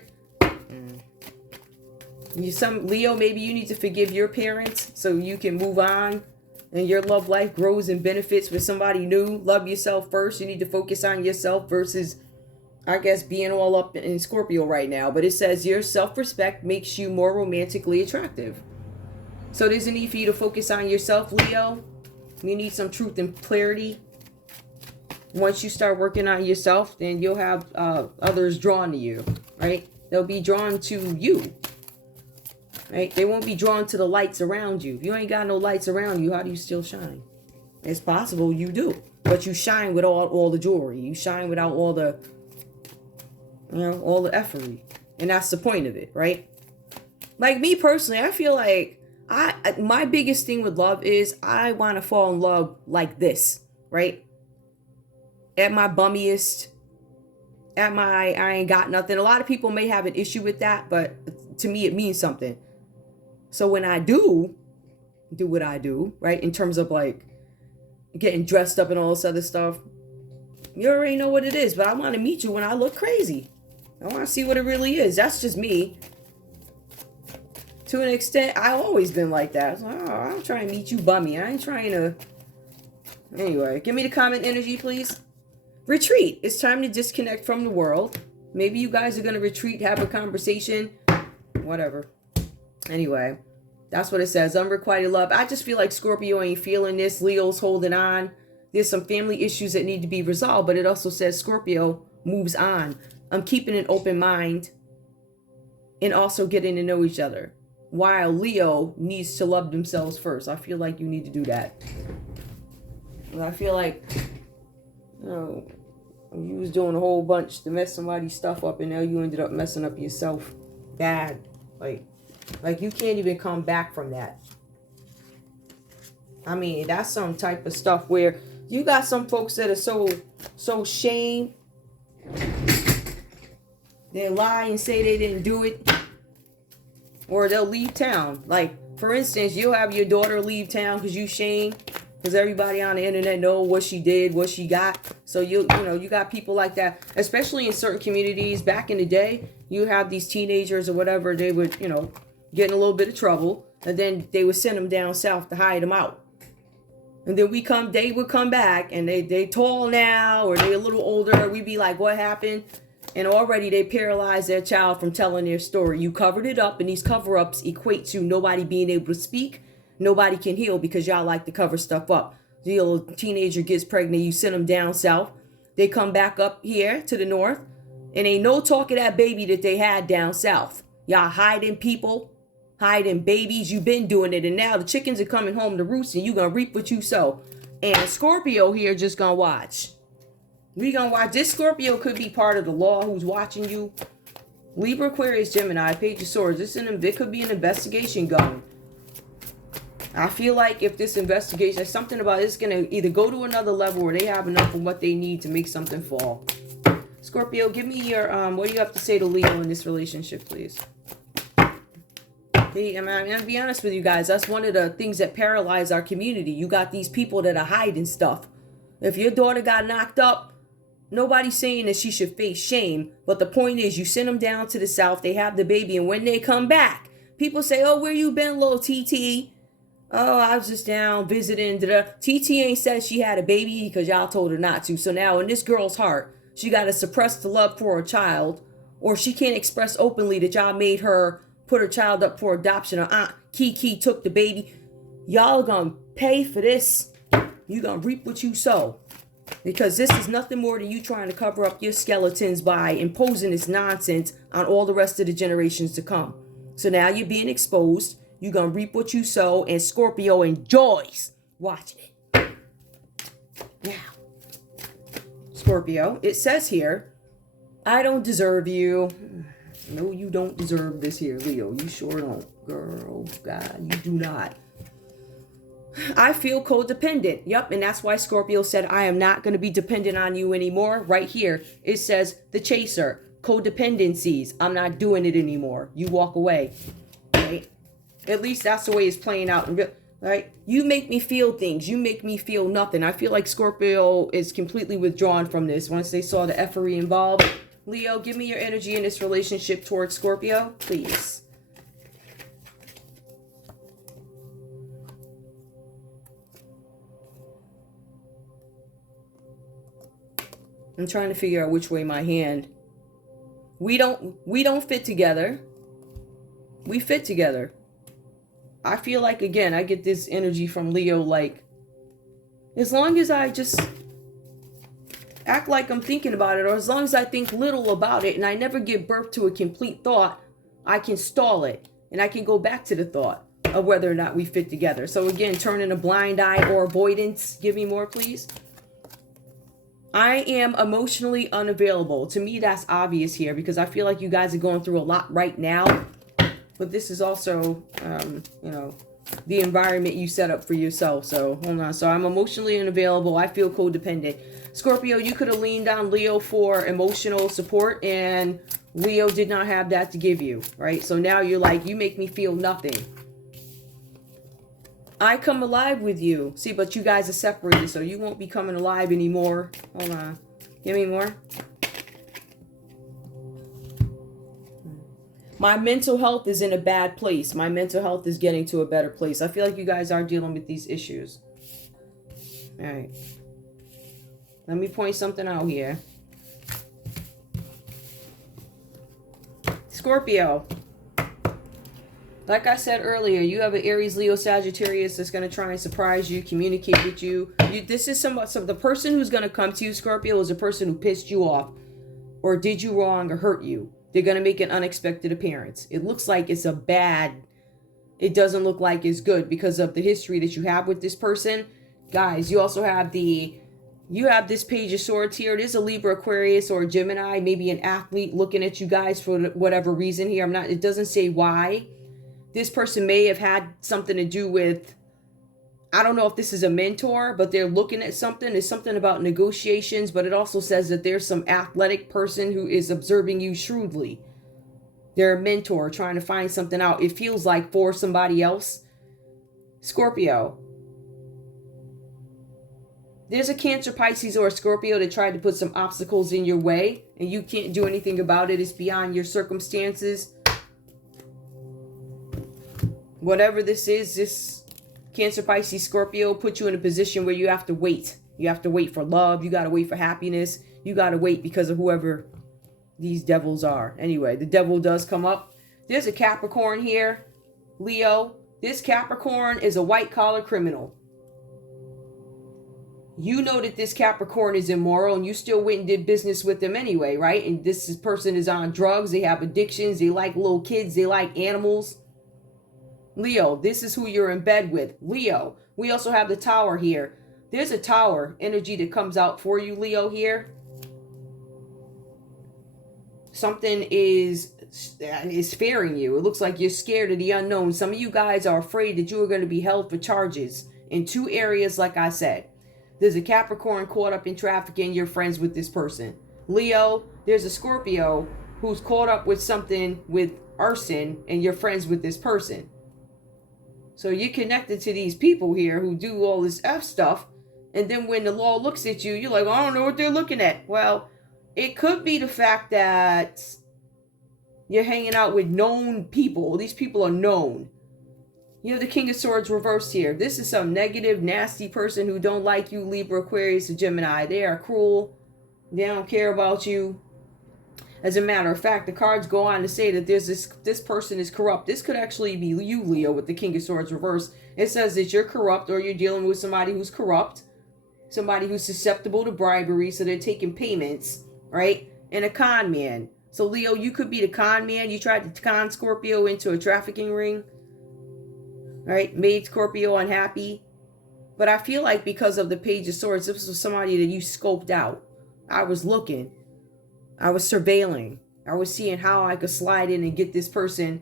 Leo, maybe you need to forgive your parents so you can move on and your love life grows and benefits with somebody new. Love yourself first. You need to focus on yourself versus, I guess, being all up in Scorpio right now. But it says your self-respect makes you more romantically attractive. So there's a need for you to focus on yourself, Leo. You need some truth and clarity. Once you start working on yourself, then you'll have others drawn to you, right? They'll be drawn to you, right? They won't be drawn to the lights around you. If you ain't got no lights around you, how do you still shine? It's possible you do, but you shine with all the jewelry. You shine without all the, all the effery. And that's the point of it, right? Like me personally, I feel like my biggest thing with love is I want to fall in love like this, right? At my bummiest, I ain't got nothing. A lot of people may have an issue with that, but to me it means something. So when I do what I do, right, in terms of like getting dressed up and all this other stuff, you already know what it is, but I want to meet you when I look crazy. I want to see what it really is. That's just me. To an extent, I've always been like that. I'm trying to meet you bummy. I ain't trying to... Anyway, give me the comment energy, please. Retreat. It's time to disconnect from the world. Maybe you guys are going to retreat, have a conversation. Whatever. Anyway, that's what it says. Unrequited love. I just feel like Scorpio ain't feeling this. Leo's holding on. There's some family issues that need to be resolved, but it also says Scorpio moves on. I'm keeping an open mind and also getting to know each other. While Leo needs to love themselves first. I feel like you need to do that. I feel like, you was doing a whole bunch to mess somebody's stuff up, and now you ended up messing up yourself bad. Like you can't even come back from that. I mean, that's some type of stuff where you got some folks that are so shamed. They lie and say they didn't do it. Or they'll leave town. Like, for instance, you'll have your daughter leave town because you shame. Because everybody on the internet know what she did, what she got. So, you got people like that. Especially in certain communities. Back in the day, you have these teenagers or whatever. They would, get in a little bit of trouble. And then they would send them down south to hide them out. And then they would come back. And they tall now. Or they a little older. We'd be like, what happened? And already they paralyzed their child from telling their story. You covered it up, and these cover-ups equate to nobody being able to speak. Nobody can heal because y'all like to cover stuff up. The little teenager gets pregnant, you send them down south. They come back up here to the north, and ain't no talk of that baby that they had down south. Y'all hiding people, hiding babies. You been doing it, and now the chickens are coming home to roost, and you gonna reap what you sow. And Scorpio here just gonna watch. We gonna watch. This Scorpio could be part of the law who's watching you. Libra, Aquarius, Gemini, Page of Swords. There could be an investigation going. I feel like if this investigation, there's something about it's gonna either go to another level or they have enough of what they need to make something fall. Scorpio, give me your what do you have to say to Leo in this relationship, please? Okay, I'm gonna be honest with you guys. That's one of the things that paralyze our community. You got these people that are hiding stuff. If your daughter got knocked up, nobody's saying that she should face shame, but the point is you send them down to the south, they have the baby, and when they come back, people say, oh, where you been, little TT? Oh, I was just down visiting. TT ain't said she had a baby because y'all told her not to. So now in this girl's heart, she got to suppress the love for her child, or she can't express openly that y'all made her put her child up for adoption, or Aunt Kiki took the baby. Y'all gonna pay for this. You gonna reap what you sow. Because this is nothing more than you trying to cover up your skeletons by imposing this nonsense on all the rest of the generations to come. So now you're being exposed. You're going to reap what you sow. And Scorpio enjoys watching it. Now, Scorpio, it says here, I don't deserve you. No, you don't deserve this here, Leo. You sure don't. Girl, God, you do not. I feel codependent. Yep, and that's why Scorpio said, I am not going to be dependent on you anymore. Right here, it says the chaser. codependencies. I'm not doing it anymore. You walk away, right? At least that's the way it's playing out. Right? You make me feel things. You make me feel nothing. I feel like Scorpio is completely withdrawn from this once they saw the effery involved. Leo, give me your energy in this relationship towards Scorpio, please. I'm trying to figure out which way my hand. We don't fit together. We fit together. I feel like, again, I get this energy from Leo, like, as long as I just act like I'm thinking about it, or as long as I think little about it and I never give birth to a complete thought, I can stall it and I can go back to the thought of whether or not we fit together. So again, turning a blind eye or avoidance. Give me more, please. I am emotionally unavailable. To me, that's obvious here because I feel like you guys are going through a lot right now. But this is also, you know, the environment you set up for yourself. So, hold on. So, I'm emotionally unavailable. I feel codependent. Scorpio, you could have leaned on Leo for emotional support, and Leo did not have that to give you, right? So, now you're like, you make me feel nothing. I come alive with you. See, but you guys are separated, so you won't be coming alive anymore. Hold on. Give me more. My mental health is in a bad place. My mental health is getting to a better place. I feel like you guys are dealing with these issues. All right. Let me point something out here. Scorpio. Like I said earlier, you have an Aries, Leo, Sagittarius that's going to try and surprise you, communicate with you. This is the person who's going to come to you, Scorpio, is a person who pissed you off or did you wrong or hurt you. They're going to make an unexpected appearance. It looks like it's it doesn't look like it's good because of the history that you have with this person. Guys, you also have this Page of Swords here. It is a Libra, Aquarius, or a Gemini, maybe an athlete looking at you guys for whatever reason here. It doesn't say why. This person may have had something to do with, I don't know if this is a mentor, but they're looking at something. It's something about negotiations, but it also says that there's some athletic person who is observing you shrewdly. They're a mentor trying to find something out. It feels like for somebody else. Scorpio. There's a Cancer, Pisces, or a Scorpio that tried to put some obstacles in your way, and you can't do anything about it. It's beyond your circumstances. Whatever this is, this Cancer, Pisces, Scorpio put you in a position where you have to wait. You have to wait for love. You got to wait for happiness. You got to wait because of whoever these devils are. Anyway, the devil does come up. There's a Capricorn here. Leo. This Capricorn is a white-collar criminal. You know that this Capricorn is immoral and you still went and did business with them anyway, right? And this person is on drugs. They have addictions. They like little kids. They like animals. Leo, this is who you're in bed with. Leo, we also have the Tower here. There's a Tower energy that comes out for you, Leo, here. Something is fearing you. It looks like you're scared of the unknown. Some of you guys are afraid that you are going to be held for charges in two areas, like I said. There's a Capricorn caught up in trafficking. You're friends with this person. Leo, there's a Scorpio who's caught up with something with arson, and you're friends with this person. So you're connected to these people here who do all this F stuff. And then when the law looks at you, you're like, I don't know what they're looking at. Well, it could be the fact that you're hanging out with known people. These people are known. You have the King of Swords reversed here. This is some negative, nasty person who don't like you, Libra, Aquarius, or Gemini. They are cruel. They don't care about you. As a matter of fact, the cards go on to say that there's this person is corrupt. This could actually be you, Leo, with the King of Swords reversed. It says that you're corrupt or you're dealing with somebody who's corrupt. Somebody who's susceptible to bribery, so they're taking payments, right? And a con man. So, Leo, you could be the con man. You tried to con Scorpio into a trafficking ring, right? Made Scorpio unhappy. But I feel like because of the Page of Swords, this was somebody that you scoped out. I was looking. I was surveilling. I was seeing how I could slide in and get this person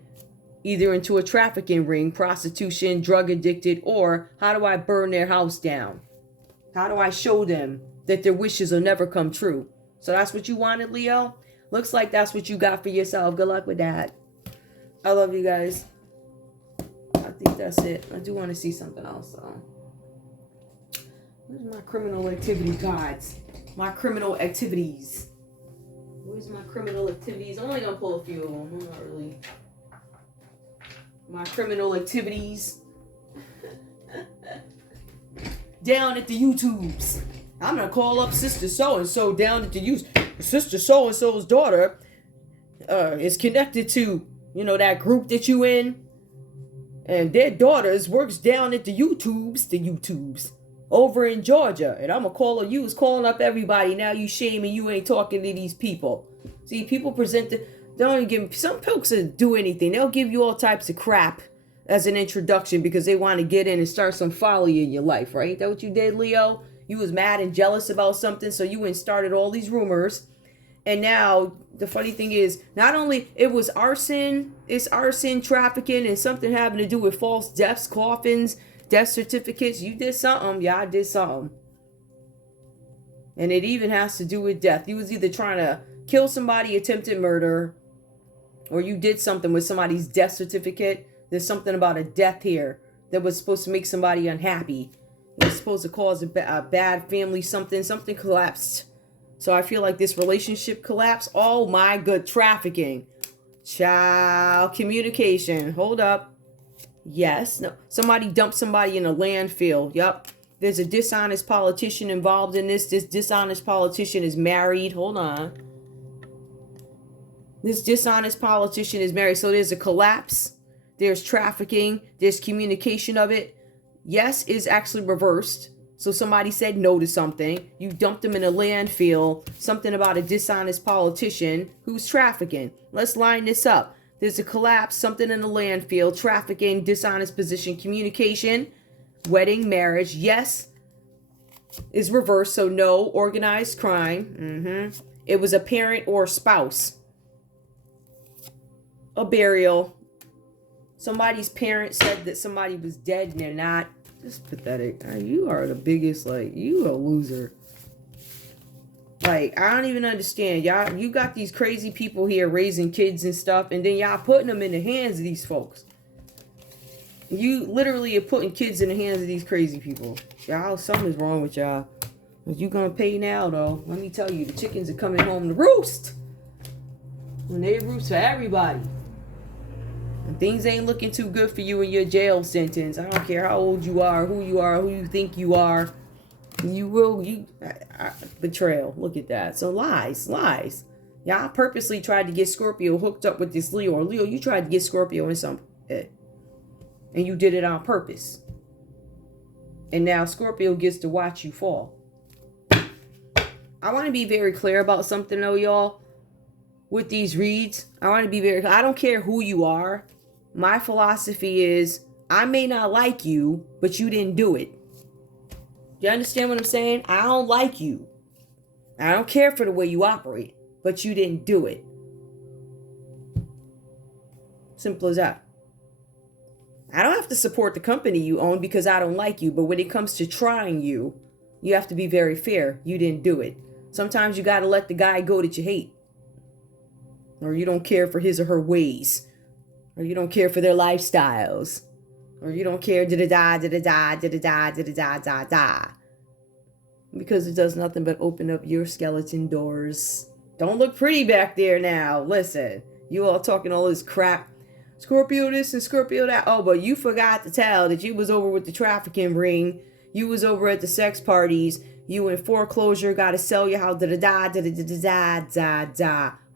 either into a trafficking ring, prostitution, drug addicted, or how do I burn their house down? How do I show them that their wishes will never come true? So that's what you wanted, Leo? Looks like that's what you got for yourself. Good luck with that. I love you guys. I think that's it. I do want to see something else, though. Where's my criminal activity cards? My criminal activities. Where's my criminal activities? I'm only going to pull a few of them. I'm not really... My criminal activities. Down at the YouTubes. I'm going to call up Sister So-and-so down at the YouTube. Sister So-and-so's daughter is connected to, you know, that group that you in. And their daughters works down at the YouTubes over in Georgia. And I'm going to call her. You was calling up everybody. Now you shaming you ain't talking to these people. See, people present the... Don't even give... Some folks don't do anything. They'll give you all types of crap as an introduction because they want to get in and start some folly in your life, right? Ain't that what you did, Leo? You was mad and jealous about something, so you went and started all these rumors. And now, the funny thing is, not only it was arson, it's arson, trafficking, and something having to do with false deaths, coffins, death certificates. You did something. Yeah, I did something. And it even has to do with death. You was either trying to kill somebody, attempted murder, or you did something with somebody's death certificate. There's something about a death here that was supposed to make somebody unhappy. It was supposed to cause a bad family something collapsed. So I feel like this relationship collapsed. Oh my good, trafficking. Child communication. Hold up. Yes. No. Somebody dumped somebody in a landfill. Yup. There's a dishonest politician involved in this. This dishonest politician is married. Hold on. This dishonest politician is married. So there's a collapse. There's trafficking. There's communication of it. Yes is actually reversed. So somebody said no to something. You dumped them in a landfill. Something about a dishonest politician who's trafficking. Let's line this up. There's a collapse, something in the landfill, trafficking, dishonest position, communication, wedding, marriage. Yes is reversed. So no, organized crime. It was a parent or spouse. A burial. Somebody's parent said that somebody was dead and they're not. Just pathetic. You are the biggest, like, you a loser. Like, I don't even understand. Y'all, you got these crazy people here raising kids and stuff, and then y'all putting them in the hands of these folks. You literally are putting kids in the hands of these crazy people. Y'all, something's wrong with y'all. But you gonna pay now, though. Let me tell you, the chickens are coming home to roost. And they roost for everybody. And things ain't looking too good for you in your jail sentence. I don't care how old you are, who you think you are. Betrayal. Look at that. So lies. Y'all purposely tried to get Scorpio hooked up with this Leo. Or Leo, you tried to get Scorpio in some... and you did it on purpose. And now Scorpio gets to watch you fall. I want to be very clear about something, though, y'all. With these reads, I want to be very clear. I don't care who you are. My philosophy is, I may not like you, but you didn't do it. You understand what I'm saying? I don't like you. I don't care for the way you operate, but you didn't do it. Simple as that. I don't have to support the company you own because I don't like you, but when it comes to trying you, you have to be very fair. You didn't do it. Sometimes you got to let the guy go that you hate. Or you don't care for his or her ways. Or you don't care for their lifestyles. Or you don't care da-da-da. Because it does nothing but open up your skeleton doors. Don't look pretty back there now. Listen, you all talking all this crap. Scorpio this and Scorpio that. Oh, but you forgot to tell that you was over with the trafficking ring. You was over at the sex parties. You in foreclosure. Got to sell your house. Da-da-da.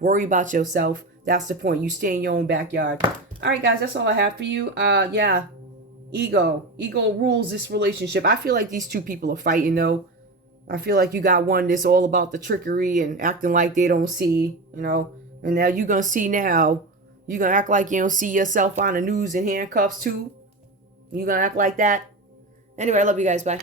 Worry about yourself. That's the point. You stay in your own backyard. All right, guys, that's all I have for you. Yeah. Ego rules this relationship. I feel like these two people are fighting, though. I feel like you got one that's all about the trickery and acting like they don't see, you know. And now you're going to see now. You're going to act like you don't see yourself on the news in handcuffs, too. You're going to act like that. Anyway, I love you guys. Bye.